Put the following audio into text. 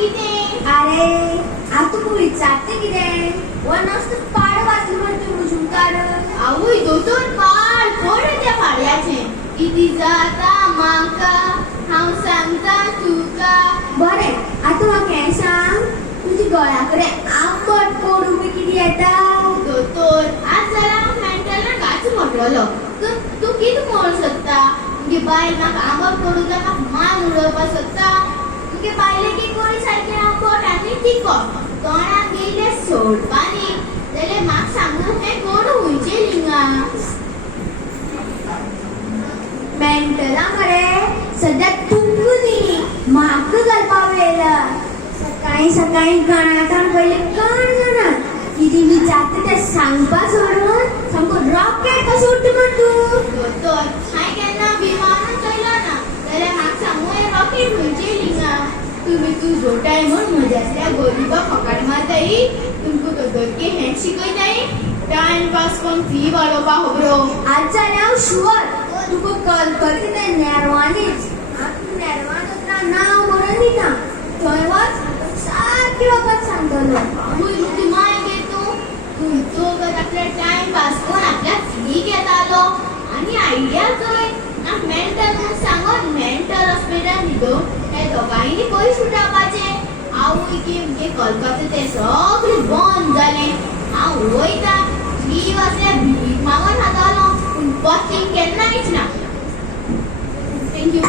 कितें? अरे हांव तुका विचारता कितें व नस्त पाड वाचली म्हणटा म्हजे मुखार आवय दोतोर पाड कोण त्या फाडयाचें कितें जाता म्हाका हांव सांगता तुका. बरें आतां म्हाका हें सांग तुज्या गळ्या कडेन आंबट कोडू बी कितें येता? दोतोर आज जाल्यार हांव मेंटलान गाची म्हणटलो. तूं कितें म्हूण सोदता? मुगे बायल म्हाका आंबट पडूं जाय म्हाका मान उडोवपाक सोदता? मुगे बायलेक एक कोणी सारकें आंबट आनी तिखट तोंडाक गेले सोडपानी जाल्यार म्हाका सांगू हें कोण हुंयचें लिंगा? मेंटला मरे सद्या तुका न्ही म्हाका घालपाक येयला. सकाळी सकाळी गणातान पयले कण जाणा कितें विचारता तें सांगपा सोडून सामको रॉकेट कसो उडटा म्हण तूं. दोतोर हांवें केन्ना विमानान चललो ना जाल्यार म्हाका सांगू हें रॉकेट हुंयचें लिंगा? तुमी तूं जोटाय म्हूण म्हज्यातल्या गरीबाक फकाट मारताय? तुमकां दोतोरके हें शिकयताय? टायम पास करून फी वाडोवपा खबरो. आज जाल्यार हांव शुअर तुका कलकत्ता तें नेरवांनीच तूं नेरवान उतरा नांव बरोवन दिता थंय वच सारकें वखद सांगतलो. आवय मुगे माय गे तूं दोगात आपल्या टायम पास करून आपल्या फी घेतालो आनी आयडिया खंय? म्हाका मेंटल म्हूण सांगून मेंटल हॉस्पिटल न्हिदो हे दोगांयनी पयस उठावपाचें. आवय की मुगे कलकत्ता तें सगळें बंद जालें. हांव वयता फी वाचल्यार भीक मागून खातालो पूण बसींग केन्नाच ना. थँक्यू.